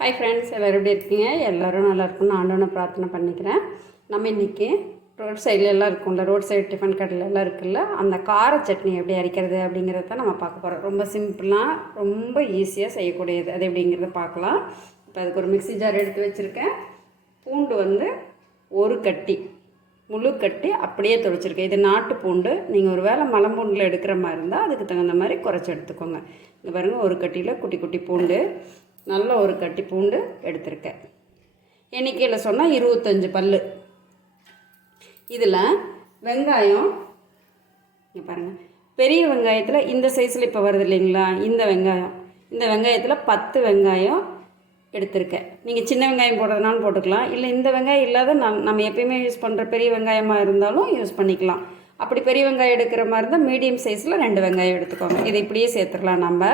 Hi friends எல்லோரும் எப்படி இருக்கீங்க? எல்லோரும் நல்லா இருக்கும்னு ஆண்டவனை பிரார்த்தனை பண்ணிக்கிறேன். நம்ம இன்றைக்கி ரோட் சைடில் எல்லாம் இருக்கும்ல ரோட் சைடு டிஃபன் கடையில் எல்லாம் இருக்குல்ல அந்த கார சட்னி எப்படி அரைக்கிறது அப்படிங்கிறத தான் நம்ம பார்க்க போகிறோம் ரொம்ப சிம்பிளாக ரொம்ப ஈஸியாக செய்யக்கூடியது. அது எப்படிங்கிறத பார்க்கலாம். இப்போ அதுக்கு ஒரு மிக்ஸி ஜார் எடுத்து வச்சுருக்கேன். பூண்டு வந்து ஒரு கட்டி முழு கட்டி அப்படியே துடைச்சிருக்கேன். இது நாட்டு பூண்டு. நீங்கள் ஒரு வேளை மலம்பூண்டில் எடுக்கிற மாதிரி இருந்தால் அதுக்கு தகுந்த மாதிரி குறைச்சி எடுத்துக்கோங்க. இங்கே பாருங்கள் ஒரு கட்டியில் குட்டி குட்டி பூண்டு நல்ல ஒரு கட்டி பூண்டு எடுத்திருக்கேன். எண்ணிக்கையில் சொன்னால் இருபத்தஞ்சி பல் இதில் வெங்காயம் இங்கே பாருங்கள் பெரிய வெங்காயத்தில் இந்த சைஸில் இப்போ வருது இல்லைங்களா? இந்த வெங்காயம். இந்த வெங்காயத்தில் பத்து வெங்காயம் எடுத்திருக்கேன். நீங்கள் சின்ன வெங்காயம் போடுறதுனாலும் போட்டுக்கலாம். இல்லை இந்த வெங்காயம் இல்லாத நம் நம்ம எப்பயுமே யூஸ் பண்ணுற பெரிய வெங்காயமாக இருந்தாலும் யூஸ் பண்ணிக்கலாம். அப்படி பெரிய வெங்காயம் எடுக்கிற மாதிரி இருந்தால் மீடியம் சைஸில் ரெண்டு வெங்காயம் எடுத்துக்கோங்க. இதை இப்படியே சேர்த்துக்கலாம் நம்ம.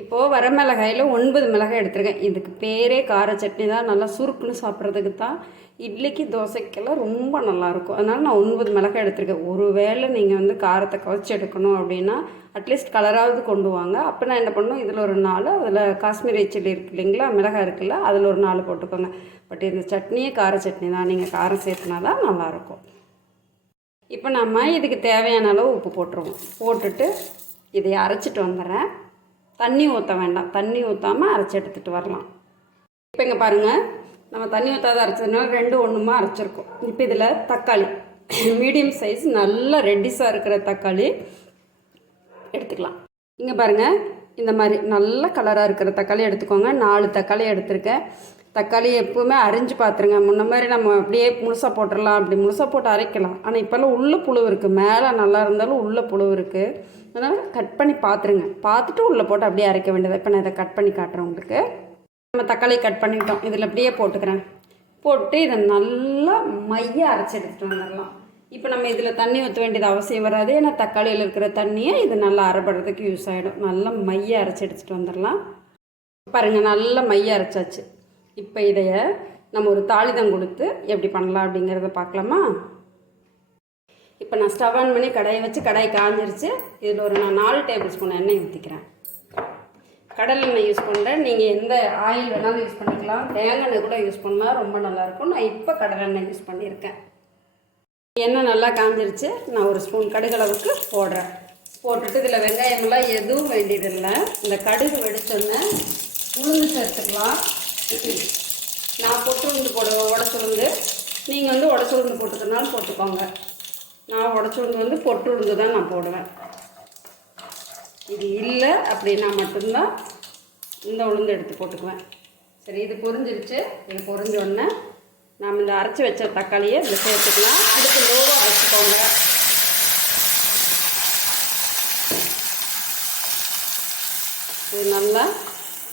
இப்போது வர மிளகாயில் ஒன்பது மிளகாய் எடுத்துருக்கேன். இதுக்கு பேரே கார சட்னி தான். நல்லா சுருக்குன்னு சாப்பிட்றதுக்கு தான். இட்லிக்கு தோசைக்கெல்லாம் ரொம்ப நல்லாயிருக்கும். அதனால் நான் ஒன்பது மிளகாய் எடுத்திருக்கேன். ஒரு வேளை நீங்கள் வந்து காரத்தை கவச்சி எடுக்கணும் அப்படின்னா அட்லீஸ்ட் கலராவது கொண்டு வாங்க. அப்போ நான் என்ன பண்ணணும்? இதில் ஒரு நாலு அதில் காஷ்மீரி சில்லி இருக்கு இல்லைங்களா? மிளகாய் இருக்குல்ல அதில் ஒரு நாலு போட்டுக்கோங்க. பட் இந்த சட்னியே கார சட்னி தான். நீங்கள் காரம் சேர்த்துனா தான் நல்லாயிருக்கும். இப்போ நம்ம இதுக்கு தேவையான அளவு உப்பு போட்டுருவோம். போட்டுட்டு இதை அரைச்சிட்டு வந்துடுறேன். தண்ணி ஊற்ற வேண்டாம். தண்ணி ஊற்றாமல் அரைச்சி எடுத்துகிட்டு வரலாம். இப்போ இங்கே பாருங்கள் நம்ம தண்ணி ஊற்றாத அரைச்சதுனால ரெண்டு ஒன்றுமா அரைச்சிருக்கோம். இப்போ இதில் தக்காளி. மீடியம் சைஸ் நல்ல ரெட்டிஸாக இருக்கிற தக்காளி எடுத்துக்கலாம். இங்கே பாருங்கள் இந்த மாதிரி நல்ல கலராக இருக்கிற தக்காளி எடுத்துக்கோங்க. நாலு தக்காளி எடுத்திருக்கேன். தக்காளி எப்போவுமே அரிஞ்சு பார்த்துருங்க முன்ன மாதிரி நம்ம அப்படியே முழுசாக போட்டுடலாம் அப்படி முழுசாக போட்டு அரைக்கலாம். ஆனால் இப்போல்லாம் உள்ளே புழு இருக்குது மேலே நல்லா இருந்தாலும் உள்ளே புழு இருக்குது அதனால் கட் பண்ணி பார்த்துருங்க பார்த்துட்டு உள்ளே போட்டு அப்படியே அரைக்க வேண்டியது இப்போ நான் இதை கட் பண்ணி காட்டுறேன் உங்களுக்கு. நம்ம தக்காளி கட் பண்ணிட்டோம். இதில் அப்படியே போட்டுக்கிறேன். போட்டு இதை நல்லா மைய அரைச்சி எடுத்துகிட்டு வந்துடலாம். இப்போ நம்ம இதில் தண்ணி ஊற்ற வேண்டியது அவசியம் வராது. ஏன்னா தக்காளியில் இருக்கிற தண்ணியை இது நல்லா அரைப்படுறதுக்கு யூஸ் ஆகிடும் நல்லா மைய அரைச்சி எடுத்துகிட்டு வந்துடலாம். பாருங்கள் நல்லா மைய அரைச்சாச்சு. இப்போ இதைய நம்ம ஒரு தாளிதம் கொடுத்து எப்படி பண்ணலாம் அப்படிங்கிறத பார்க்கலாமா? இப்போ நான் ஸ்டவ் ஆன் பண்ணி கடையை வச்சு கடாய் காஞ்சிருச்சு. இதில் ஒரு நான் நாலு டேபிள் ஸ்பூன் எண்ணெய் ஊற்றிக்கிறேன் கடல் எண்ணெய் யூஸ் பண்ணுறேன் நீங்கள் எந்த ஆயில் வேணாலும் யூஸ் பண்ணிக்கலாம். தேங்காய் எண்ணெய் கூட யூஸ் பண்ணால் ரொம்ப நல்லாயிருக்கும் நான் இப்போ கடல் எண்ணெய் யூஸ் பண்ணியிருக்கேன். எண்ணெய் நல்லா காஞ்சிருச்சு. நான் ஒரு ஸ்பூன் கடுகளவுக்கு போடுறேன். போட்டுட்டு இதில் வெங்காயமெல்லாம் எதுவும் வேண்டியதில்லை. இந்த கடுகு வெடிச்சோன்னே உளுந்து சேர்த்துக்கலாம். நான் பொட்டு உளுந்து போடுவேன் உடச்சுருந்து. நீங்கள் வந்து உடச்சுருந்து போட்டுக்கிறனாலும் போட்டுக்கோங்க. நான் உடச்சுருந்து வந்து பொட்டு உளுந்து தான் நான் போடுவேன். இது இல்லை அப்படின்னா மட்டும்தான் இந்த உளுந்து எடுத்து போட்டுக்குவேன். சரி இது பொரிஞ்சிருச்சு. இது பொரிஞ்சோடனே நாம் இந்த அரைச்சி வச்ச தக்காளியை இதில் சேர்த்துக்கலாம். அடுத்து லோவாக அரைச்சிக்கோங்க. இது நல்லா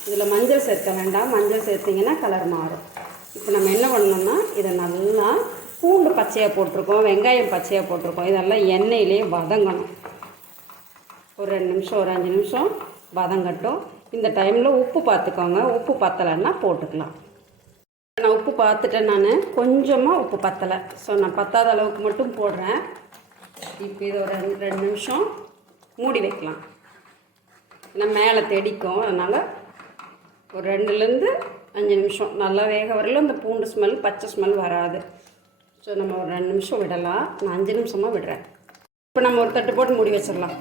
இதில் மஞ்சள் சேர்க்க வேண்டாம். மஞ்சள் சேர்த்திங்கன்னா கலர் மாறும். இப்போ நம்ம என்ன பண்ணணும்னா இதை நல்லா பூண்டு பச்சையாக போட்டிருக்கோம் வெங்காயம் பச்சையாக போட்டிருக்கோம். இதெல்லாம் எண்ணெயிலேயே வதங்கணும். ஒரு ரெண்டு நிமிஷம் ஒரு அஞ்சு நிமிஷம் வதங்கட்டும். இந்த டைமில் உப்பு பார்த்துக்கோங்க. உப்பு பத்தலைன்னா போட்டுக்கலாம். நான் உப்பு பார்த்துட்டேன் நான். கொஞ்சமாக உப்பு பத்தலை. ஸோ நான் பத்தாத அளவுக்கு மட்டும் போடுறேன். இப்போ இது ஒரு ரெண்டு ரெண்டு நிமிஷம் மூடி வைக்கலாம். ஏன்னா மேலே தெடிக்கும். அதனால் ஒரு ரெண்டுலேருந்து அஞ்சு நிமிஷம். நல்லா வேக வரல இந்த பூண்டு ஸ்மெல் பச்சை ஸ்மெல் வராது. ஸோ நம்ம ஒரு ரெண்டு நிமிஷம் விடலாம். நான் அஞ்சு நிமிஷமாக விடுறேன். இப்போ நம்ம ஒரு தட்டு போட்டு மூடி வச்சிடலாம்.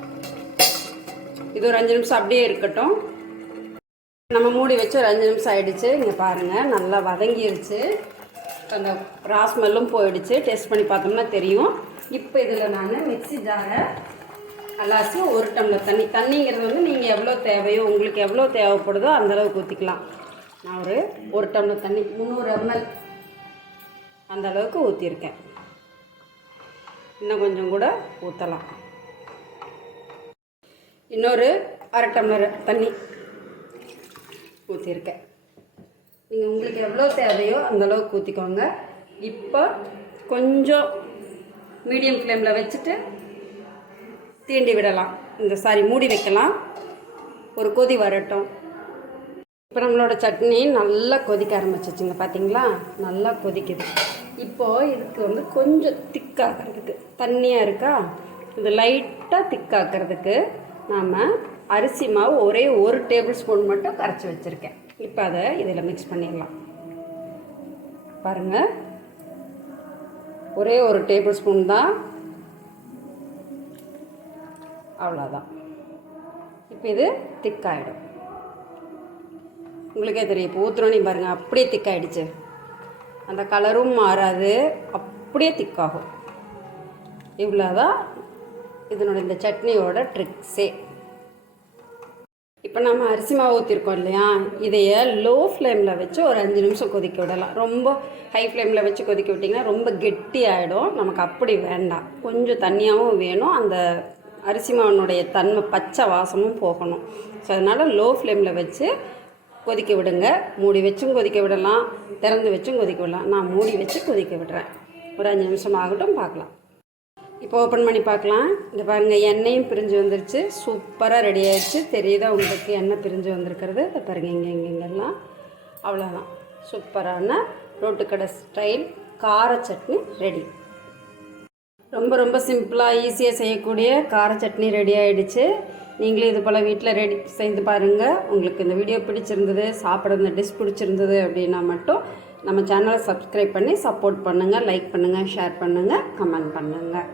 இது ஒரு அஞ்சு நிமிஷம் அப்படியே இருக்கட்டும். நம்ம மூடி வச்சு ஒரு அஞ்சு நிமிஷம் ஆகிடுச்சு இங்கே பாருங்கள் நல்லா வதங்கிருச்சு. அந்த ராஸ்மெல்லும் போயிடுச்சு. டேஸ்ட் பண்ணி பார்த்தோம்னா தெரியும். இப்போ இதில் நான் மிக்சி ஜாரை அலாசி ஒரு டம்ளர் தண்ணி. தண்ணிங்கிறது வந்து நீங்கள் எவ்வளோ தேவையோ உங்களுக்கு எவ்வளோ தேவைப்படுதோ அந்தளவுக்கு ஊற்றிக்கலாம் நான் ஒரு ஒரு டம்ளர் தண்ணி முந்நூறு எம்எல் அந்த அளவுக்கு ஊற்றிருக்கேன் இன்னும் கொஞ்சம் கூட ஊற்றலாம் இன்னொரு அரை டம்ளர் தண்ணி ஊற்றிருக்கேன் நீங்கள் உங்களுக்கு எவ்வளோ தேவையோ அந்தளவுக்கு ஊற்றிக்கோங்க இப்போ கொஞ்சம் மீடியம் ஃப்ளேமில் வச்சுட்டு தீண்டி விடலாம். இந்த சாரி மூடி வைக்கலாம். ஒரு கொதி வரட்டும். இப்போ நம்மளோட சட்னி நல்லா கொதிக்க ஆரம்பிச்சிச்சுங்க பார்த்தீங்களா நல்லா கொதிக்குது. இப்போது இதுக்கு வந்து கொஞ்சம் திக்காகிறதுக்கு தண்ணியாக இருக்கா? இது லைட்டாக திக்காக்கிறதுக்கு நாம் அரிசி மாவு ஒரே ஒரு டேபிள் ஸ்பூன் மட்டும் கரைச்சி வச்சுருக்கேன். இப்போ அதை இதில் மிக்ஸ் பண்ணிடலாம். பாருங்கள் ஒரே ஒரு டேபிள் ஸ்பூன் தான் அவ்வளோதான் இப்போ இது திக்காயிடும். உங்களுக்கே தெரியும் இப்போ ஊற்றுறோன்னே பாருங்கள் அப்படியே திக்காயிடுச்சு. அந்த கலரும் மாறாது அப்படியே திக்காகும். இவ்வளோதான் இதனோட இந்த சட்னியோட ட்ரிக்ஸே இப்போ நம்ம அரிசி மாவு ஊற்றிருக்கோம் இல்லையா? இதைய லோ ஃப்ளேமில் வச்சு ஒரு அஞ்சு நிமிஷம் கொதிக்க விடலாம். ரொம்ப ஹை ஃப்ளேமில் வச்சு கொதிக்க விட்டிங்கன்னா ரொம்ப கெட்டி ஆகிடும் நமக்கு அப்படி வேண்டாம். கொஞ்சம் தண்ணியாகவும் வேணும். அந்த அரிசி மாவனுடைய தன்மை பச்சை வாசமும் போகணும். ஸோ அதனால் லோ ஃப்ளேமில் வச்சு கொதிக்க விடுங்க. மூடி வச்சும் கொதிக்க விடலாம். திறந்து வச்சும் கொதிக்க விடலாம். நான் மூடி வச்சு கொதிக்க விடுறேன். ஒரு அஞ்சு நிமிஷம் ஆகட்டும் பார்க்கலாம். இப்போ ஓப்பன் பண்ணி பார்க்கலாம். இங்கே பாருங்கள் எண்ணெயும் பிரிஞ்சு வந்துருச்சு. சூப்பராக ரெடி ஆயிடுச்சு. தெரியுதா உங்களுக்கு எண்ணெய் பிரிஞ்சு வந்திருக்கிறது? இதை பாருங்கள் இங்கே இங்கே இங்கெல்லாம் அவ்வளோதான் சூப்பரான ரோட்டுக்கடை ஸ்டைல் கார சட்னி ரெடி ரொம்ப ரொம்ப சிம்பிளாக ஈஸியாக செய்யக்கூடிய கார சட்னி ரெடி ஆகிடுச்சு நீங்களும் இது போல் வீட்டில் ரெடி செய்து பாருங்கள் உங்களுக்கு இந்த வீடியோ பிடிச்சிருந்தது சாப்பிட இந்த டிஷ் பிடிச்சிருந்தது அப்படின்னா மட்டும் நம்ம சேனலை சப்ஸ்கிரைப் பண்ணி சப்போர்ட் பண்ணுங்கள் லைக் பண்ணுங்கள் ஷேர் பண்ணுங்கள் கமெண்ட் பண்ணுங்கள்